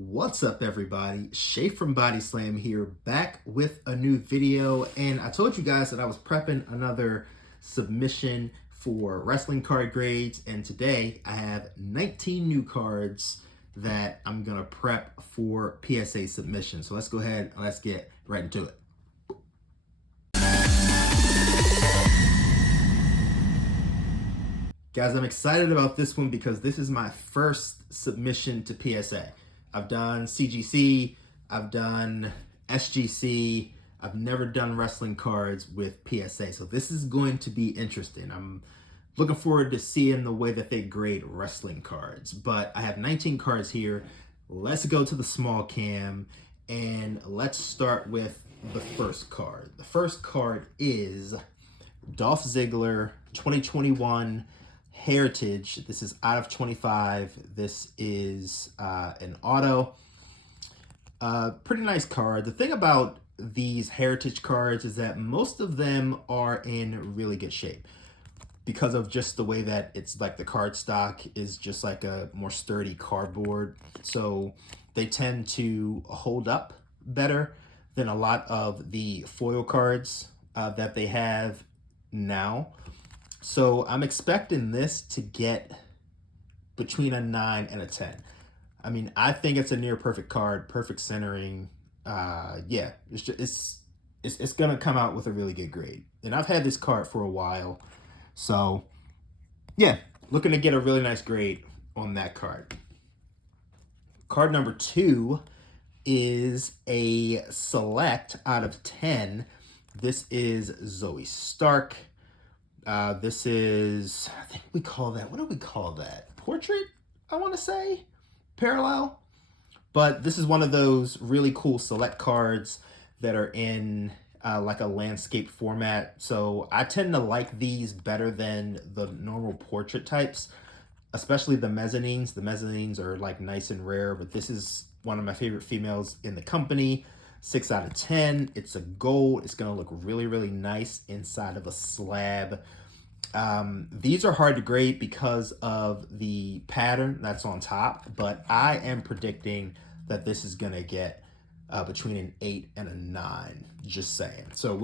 What's up, everybody? Shay from Body Slam here, back with a new video. And I told you guys that I was prepping another submission for wrestling card grades. And today I have 19 new cards that I'm going to prep for PSA submission. So let's go ahead and let's get right into it. Guys, I'm excited about this one because this is my first submission to PSA. I've done CGC, I've done SGC, I've never done wrestling cards with PSA. So this is going to be interesting. I'm looking forward to seeing the way that they grade wrestling cards. But I have 19 cards here. Let's go to the small cam and let's start with the first card. The first card is Dolph Ziggler 2021 Heritage. This is out of 25. This is an auto. Pretty nice card. The thing about these Heritage cards is that most of them are in really good shape because of just the way that it's like the card stock is just like a more sturdy cardboard. So they tend to hold up better than a lot of the foil cards that they have now. So I'm expecting this to get between a 9 and a 10. I mean, I think it's a near perfect card, perfect centering. Yeah, it's gonna come out with a really good grade. And I've had this card for a while, so yeah, looking to get a really nice grade on that card. Card number 2 is a select out of 10. This is Zoe Stark. This is, I think we call that, what do we call that? Portrait, I want to say? Parallel? But this is one of those really cool select cards that are in like a landscape format. So I tend to like these better than the normal portrait types, especially the mezzanines. The mezzanines are like nice and rare, but this is one of my favorite females in the company. 6 out of 10. It's a gold. It's going to look really, really nice inside of a slab. These are hard to grade because of the pattern that's on top, but I am predicting that this is going to get between an 8 and a 9. Just saying. So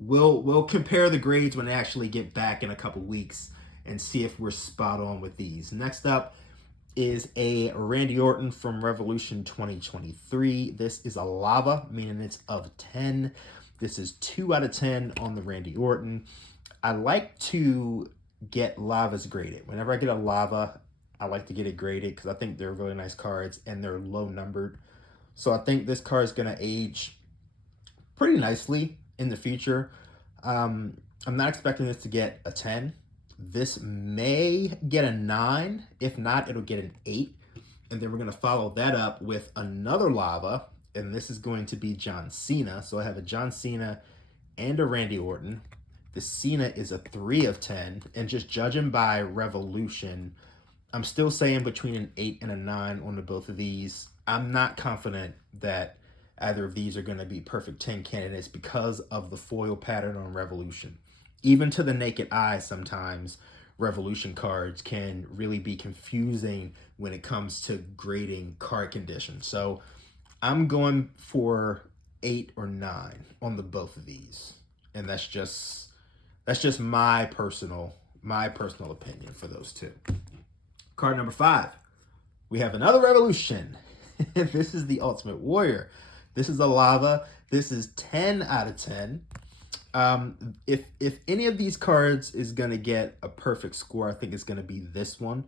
we'll compare the grades when they actually get back in a couple weeks and see if we're spot on with these. Next up is a Randy Orton from Revolution 2023. This is a lava, meaning it's of 10. This is 2 out of 10 on the Randy Orton. I like to get lavas graded. Whenever I get a lava, I like to get it graded because I think they're really nice cards and they're low numbered. So I think this card is going to age pretty nicely in the future. I'm not expecting this to get a 10. This may get a 9. If not, it'll get an 8. And then we're going to follow that up with another lava. And this is going to be John Cena. So I have a John Cena and a Randy Orton. The Cena is a 3 of 10. And just judging by Revolution, I'm still saying between an 8 and a 9 on the both of these. I'm not confident that either of these are going to be perfect 10 candidates because of the foil pattern on Revolution. Even to the naked eye, sometimes Revolution cards can really be confusing when it comes to grading card condition. So I'm going for 8 or 9 on the both of these. And that's just my personal opinion for those two. Card number 5. We have another Revolution. This is the Ultimate Warrior. This is a lava. This is 10 out of 10. If any of these cards is going to get a perfect score, I think it's going to be this one.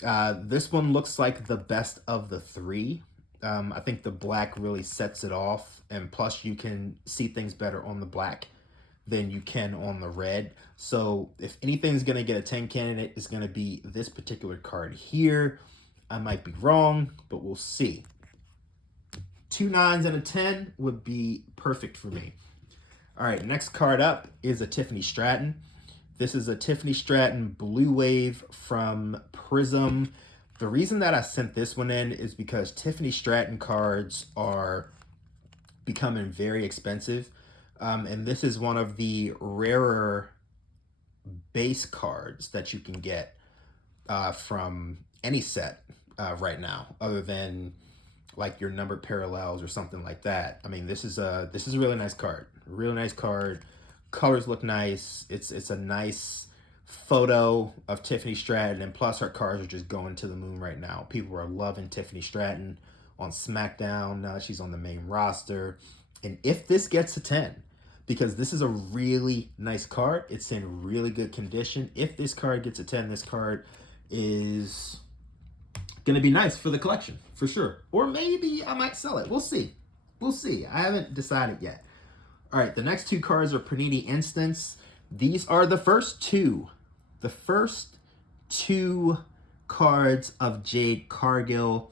This one looks like the best of the 3. I think the black really sets it off, and plus you can see things better on the black than you can on the red. So if anything's going to get a 10 candidate, it's going to be this particular card here. I might be wrong, but we'll see. 2 9s and a 10 would be perfect for me. All right, next card up is a Tiffany Stratton. This is a Tiffany Stratton Blue Wave from Prism. The reason that I sent this one in is because Tiffany Stratton cards are becoming very expensive. And this is one of the rarer base cards that you can get from any set right now, other than like your numbered parallels or something like that. I mean, this is a really nice card. Really nice card. Colors look nice. It's a nice photo of Tiffany Stratton, and plus her cards are just going to the moon right now. People are loving Tiffany Stratton on SmackDown. Now she's on the main roster. And if this gets a 10, because this is a really nice card, it's in really good condition. If this card gets a 10, this card is going to be nice for the collection, for sure. Or maybe I might sell it. We'll see. We'll see. I haven't decided yet. All right, the next two cards are Panini Instants. These are the first two. The first two cards of Jade Cargill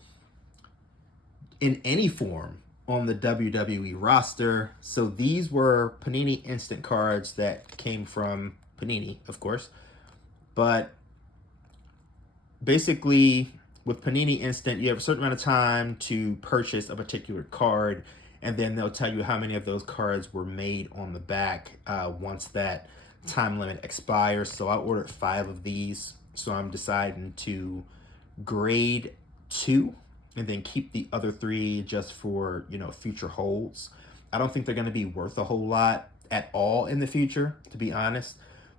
in any form on the WWE roster. So these were Panini Instant cards that came from Panini, of course. But basically, with Panini Instant, you have a certain amount of time to purchase a particular card, and then they'll tell you how many of those cards were made on the back once that time limit expires. So I ordered 5 of these, so I'm deciding to grade 2 and then keep the other 3 just for, you know, future holds. I don't think they're going to be worth a whole lot at all in the future, to be honest,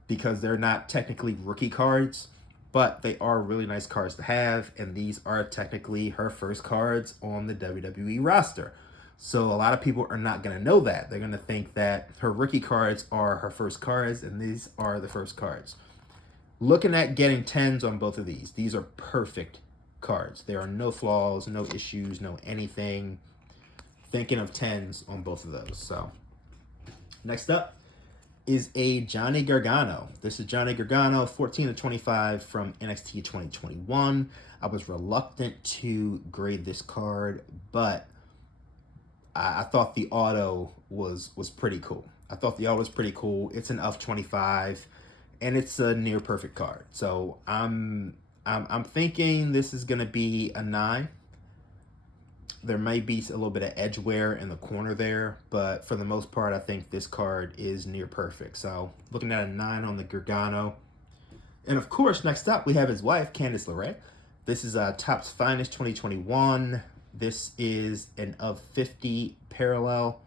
because they're not technically rookie cards, but they are really nice cards to have, and these are technically her first cards on the WWE roster. So a lot of people are not going to know that. They're going to think that her rookie cards are her first cards, and these are the first cards. Looking at getting 10s on both of these are perfect cards. There are no flaws, no issues, no anything. Thinking of 10s on both of those. So next up is a Johnny Gargano. This is Johnny Gargano, 14/25 from NXT 2021. I was reluctant to grade this card, but I thought the auto was pretty cool. I thought the auto was pretty cool. It's an of 25, and it's a near perfect card. So I'm thinking this is gonna be a 9. There may be a little bit of edge wear in the corner there, but for the most part, I think this card is near perfect. So looking at a 9 on the Gargano. And of course, next up, we have his wife, Candice LeRae. This is Topps Finest 2021. This is an of 50 parallel.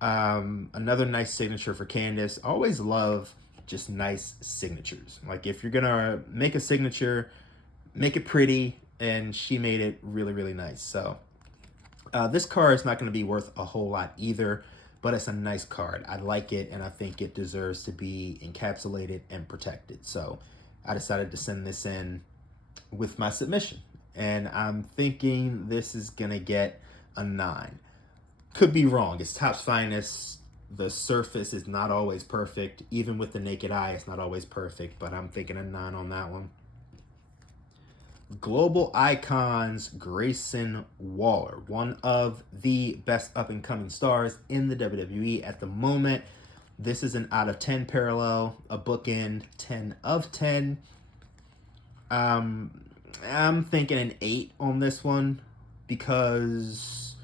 Another nice signature for Candice. I always love just nice signatures. Like if you're gonna make a signature, make it pretty, and she made it really, really nice. So this card is not going to be worth a whole lot either, but it's a nice card. I like it, and I think it deserves to be encapsulated and protected. So I decided to send this in with my submission, and I'm thinking this is going to get a 9. Could be wrong. It's Topps Finest. The surface is not always perfect. Even with the naked eye, it's not always perfect, but I'm thinking a 9 on that one. Global Icons, Grayson Waller, one of the best up-and-coming stars in the WWE at the moment. This is an out of 10 parallel, a bookend 10 of 10. I'm thinking an 8 on this one because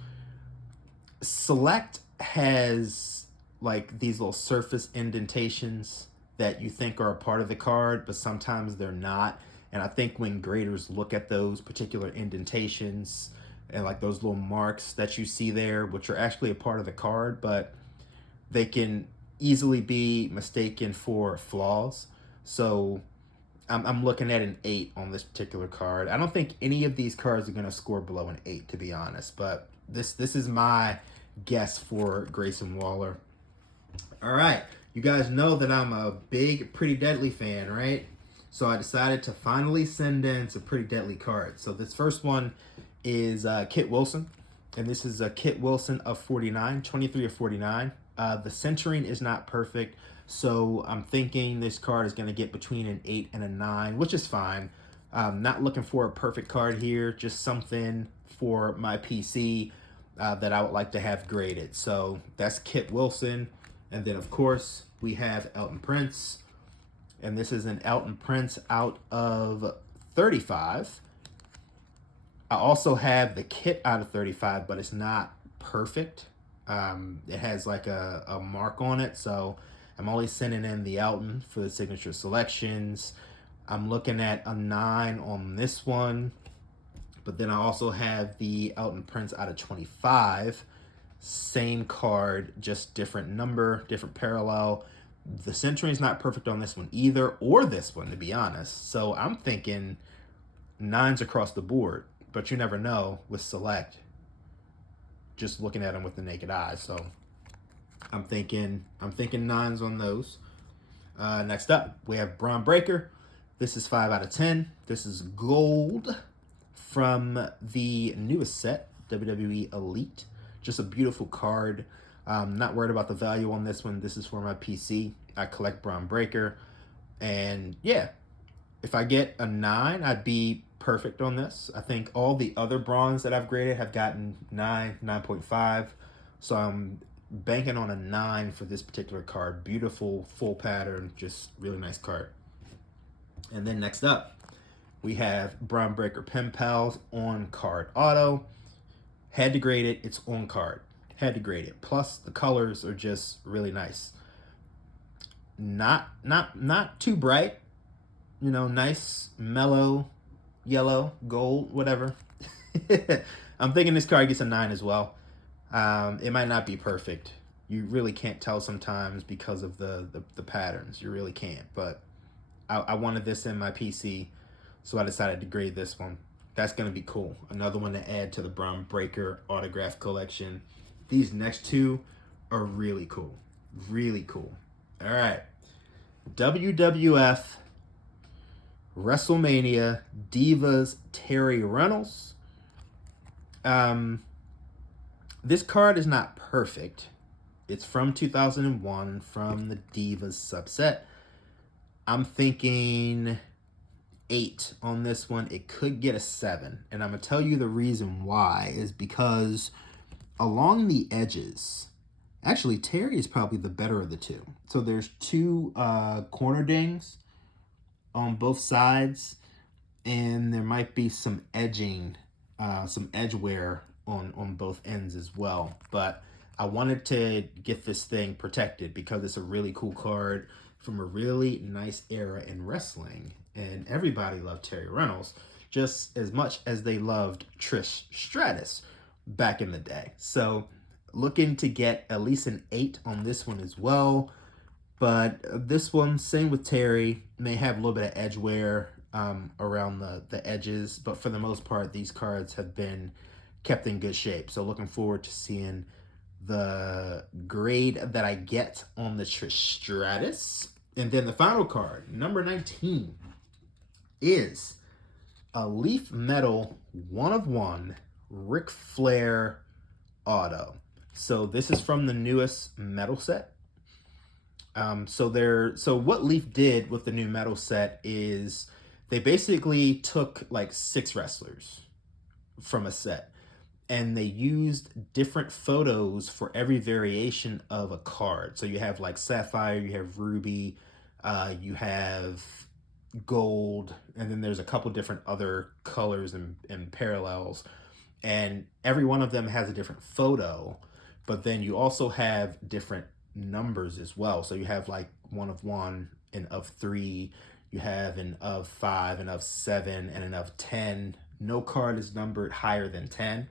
Select has like these little surface indentations that you think are a part of the card, but sometimes they're not. And I think when graders look at those particular indentations and like those little marks that you see there, which are actually a part of the card, but they can easily be mistaken for flaws. So I'm looking at an 8 on this particular card. I don't think any of these cards are going to score below an 8, to be honest, but this is my guess for Grayson Waller. All right, you guys know that I'm a big Pretty Deadly fan, right? So I decided to finally send in some Pretty Deadly cards. So this first one is Kit Wilson. And this is a Kit Wilson of 49, 23 of 49. The centering is not perfect. So I'm thinking this card is going to get between an 8 and a 9, which is fine. Not looking for a perfect card here. Just something for my PC that I would like to have graded. So that's Kit Wilson. And then, of course, we have Elton Prince. And this is an Elton Prince out of 35. I also have the kit out of 35, but it's not perfect. It has like a mark on it, so I'm only sending in the Elton for the signature selections. I'm looking at a 9 on this one. But then I also have the Elton Prince out of 25. Same card, just different number, different parallel. The centering is not perfect on this one either, or this one, to be honest. So I'm thinking 9s across the board, but you never know with Select, just looking at them with the naked eye. So I'm thinking 9s on those. Next up, we have Braun Breaker. This is 5 out of 10. This is gold from the newest set, WWE Elite. Just a beautiful card. Not worried about the value on this one. This is for my PC. I collect Braun Breaker. And yeah, if I get a 9, I'd be perfect on this. I think all the other bronze that I've graded have gotten 9, 9.5. So I'm banking on a 9 for this particular card. Beautiful, full pattern, just really nice card. And then next up, we have Braun Breaker Pen Pals on card auto. Had to grade it, it's on card. Had to grade it. Plus the colors are just really nice. Not too bright. You know, nice, mellow, yellow, gold, whatever. I'm thinking this card gets a 9 as well. It might not be perfect. You really can't tell sometimes because of the patterns. You really can't. But I wanted this in my PC, so I decided to grade this one. That's going to be cool. Another one to add to the Braun Breaker autograph collection. These next two are really cool. Really cool. All right. WWF WrestleMania Divas Terry Reynolds. This card is not perfect. It's from 2001, from the Divas subset. I'm thinking 8 on this one. It could get a 7. And I'm going to tell you the reason why is because along the edges, actually, Terry is probably the better of the two. So there's 2 corner dings on both sides, and there might be some edging, some edge wear on both ends as well. But I wanted to get this thing protected because it's a really cool card from a really nice era in wrestling. And everybody loved Terry Reynolds just as much as they loved Trish Stratus back in the day. So looking to get at least an 8 on this one as well. But this one, same with Terry, may have a little bit of edge wear around the edges. But for the most part, these cards have been kept in good shape. So looking forward to seeing the grade that I get on the Trish Stratus. And then the final card, number 19, is a Leaf Metal 1/1 Ric Flair auto. So this is from the newest metal set. So what Leaf did with the new metal set is they basically took like 6 wrestlers from a set, and they used different photos for every variation of a card. So you have like Sapphire, you have Ruby, you have Gold, and then there's a couple different other colors and parallels. And every one of them has a different photo, but then you also have different numbers as well. So you have like 1/1, an of 3, you have an of 5, an of 7, and an of 10. No card is numbered higher than 10,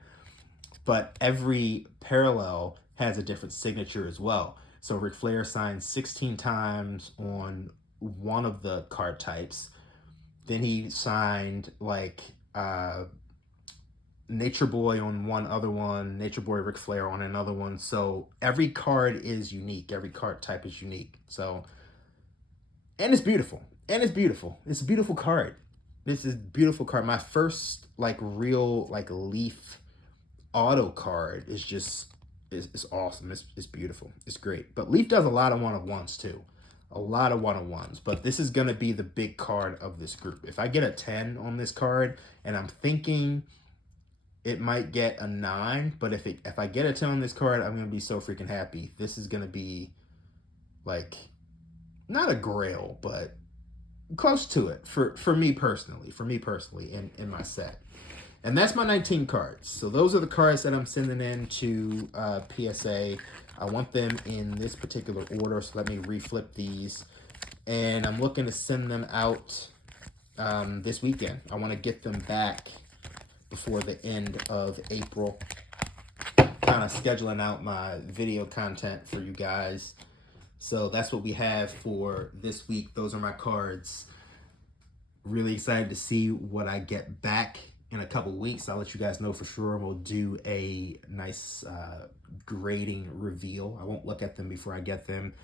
but every parallel has a different signature as well. So Ric Flair signed 16 times on one of the card types. Then he signed like Nature Boy on one other one, Nature Boy Ric Flair on another one. So every card is unique. Every card type is unique. So, and it's beautiful. And it's beautiful. It's a beautiful card. This is a beautiful card. My first like real like Leaf auto card is just, it's awesome. It's beautiful. It's great. But Leaf does a lot of 1/1s too. A lot of 1/1s. But this is going to be the big card of this group. If I get a 10 on this card, and I'm thinking it might get a 9, but if I get a 10 on this card, I'm going to be so freaking happy. This is going to be like, not a grail, but close to it for me personally. In my set. And that's my 19 cards. So those are the cards that I'm sending in to PSA. I want them in this particular order, so let me reflip these. And I'm looking to send them out this weekend. I want to get them back before the end of April. Kind of scheduling out my video content for you guys. So that's what we have for this week. Those are my cards. Really excited to see what I get back in a couple weeks. I'll let you guys know for sure. We'll do a nice grading reveal. I won't look at them before I get them.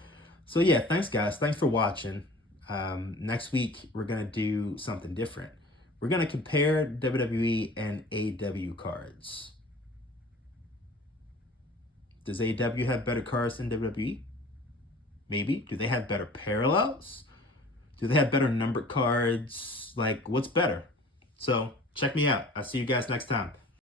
So yeah, thanks guys. Thanks for watching. Next week, we're going to do something different. We're going to compare WWE and AEW cards. Does AEW have better cards than WWE? Maybe. Do they have better parallels? Do they have better numbered cards? Like, what's better? So check me out. I'll see you guys next time.